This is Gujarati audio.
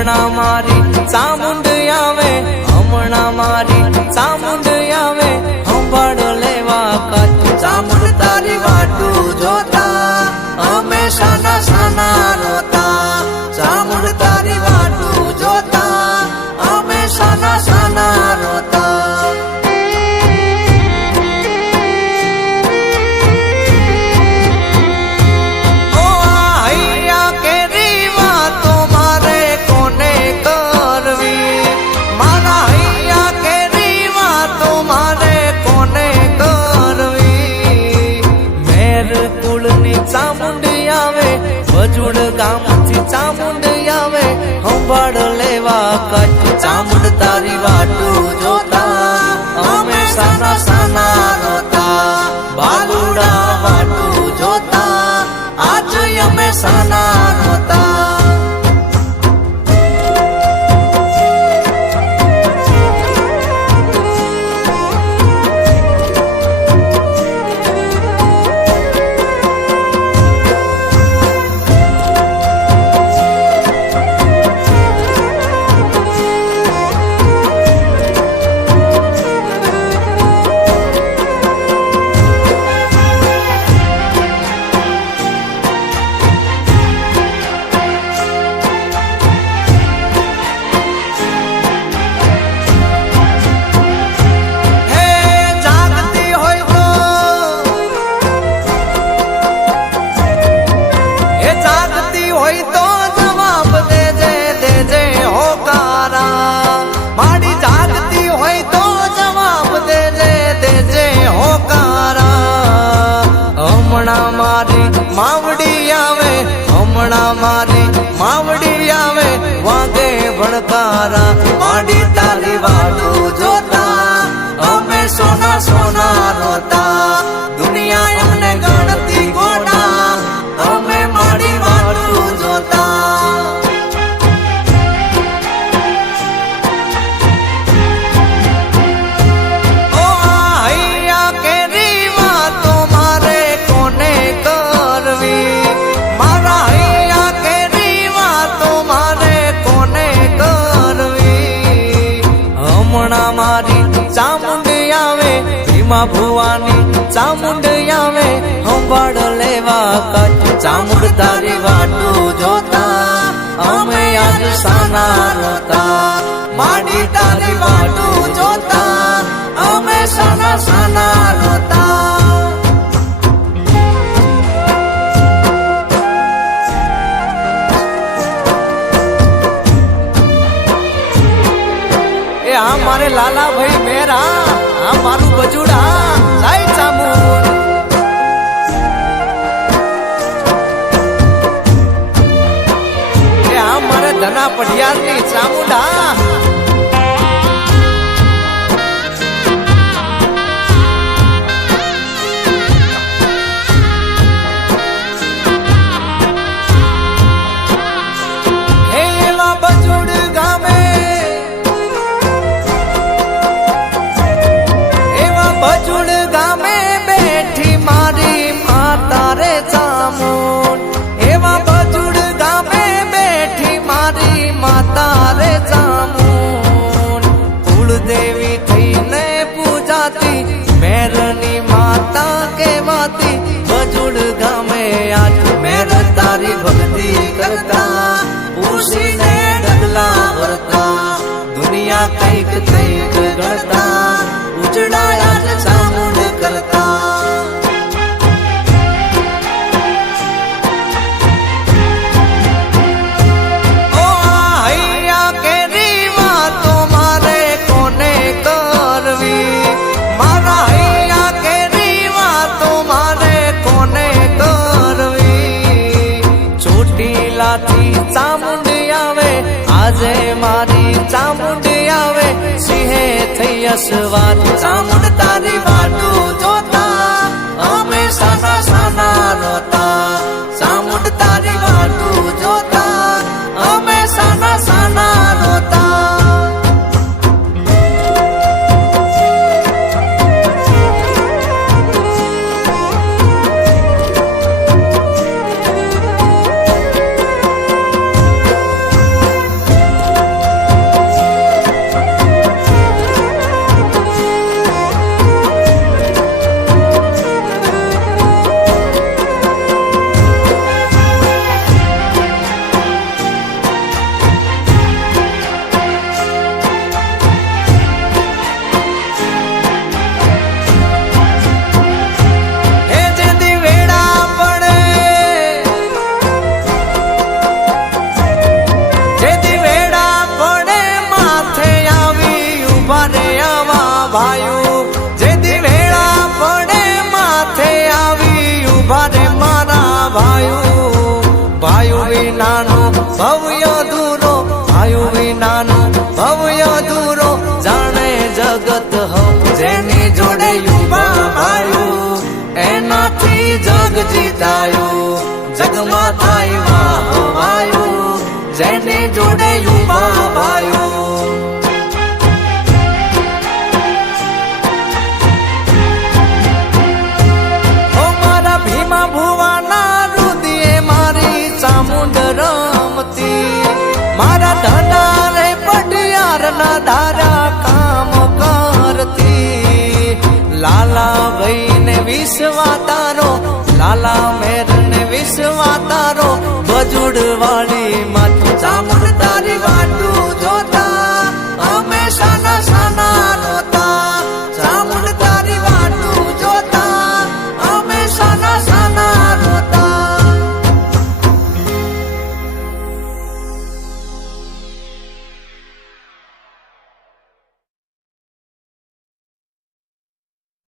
હમણાં મારી ચામુંડ આવે, હમણાં મારી ચામુંડ આવે, સંભાળ લેવા કાચ ચામુંડ તારી વાટું જોતા અમે સાના સાના રોતા, ચામુંડ તારી વાટું જોતા અમે સાના સાના રોતા. ચામુંડ આવે વજુડ ગામથી ચામુંડ આવે, સંભાળ લેવા કચ્છ ચામુંડ તારી વાટું જોતા અમે સાના સાના રોતા, બાલુડા વાટું જોતા આજ અમે સાના રોતા. હમણાં મારી માવડી આવે, હમણાં મારી માવડી આવે, વાગે ભણકારા માડી તારી વાટું જોતા અમે સોના સોના રોતા, દુનિયા એમને ગણતી ગોડા અમે માડી વાટું જોતા. હમણાં મારી ચામુંડ આવે, ભીમા ભુવાની ચામુંડ આવે, સંભાળ લેવા કચ્છ ચામુંડ તારી વાટું જોતા અમે આજ સાના રોતા, માડી તારી વાટું જોતા અમે સાના સાના રોતા. આ મારે લાલા ભાઈ મેરા, આ મારું બજુડા જય ચામુંડ. આ મારે ધના પઢિયારની ચામુંડા. બજુડ ગામે બેઠી મારી માતા રે ચામુંડ, એવા બજુડ ગામે બેઠી મારી માતા રે ચામુંડ, કુળદેવી થઈને પૂજાતી મેરની માતા કહેવાતી, બજુડ ગામે આજ મેર તારી ભક્તિ કરતા પૂછીને ડગલા વરતા, દુનિયા કઈક કઈક ગણતા ઉજડાયા ચામુંડ કરતા. ઓ હૈયા કેરી વાતો મારે કોને કરવી, મારા હૈયા કેરી વાતો મારે કોને કરવી, ચોટીલાથી ચામુંડ આવે આજે મારી ચામુંડ આવે, સિંહે થઈ અસવાર ચામુંડ તારી વાટું જોતા અમે સાના સાના રોતા, ચામુંડ તારી વાટું જોતા અમે સાના સાના રોતા. વિનાનું ભવ્ય અધૂરો જાણે જગત હવ જેની જોડે યુવા ભાયું એનાથી જગ જીતાયું જગમાં થાય વાહવાયું જેની જોડે યુવા ભાયું ઓ મારા ભીમા ભુવાના રુદિયે મારી ચામુંડ રમતી મારા ધના રે પટિયારના ધારા કામ કરતી લાલા ભાઈ ને વિશ્વા તારો લાલા મેર ને વિશ્વા તારો બજુડ વાળી માતા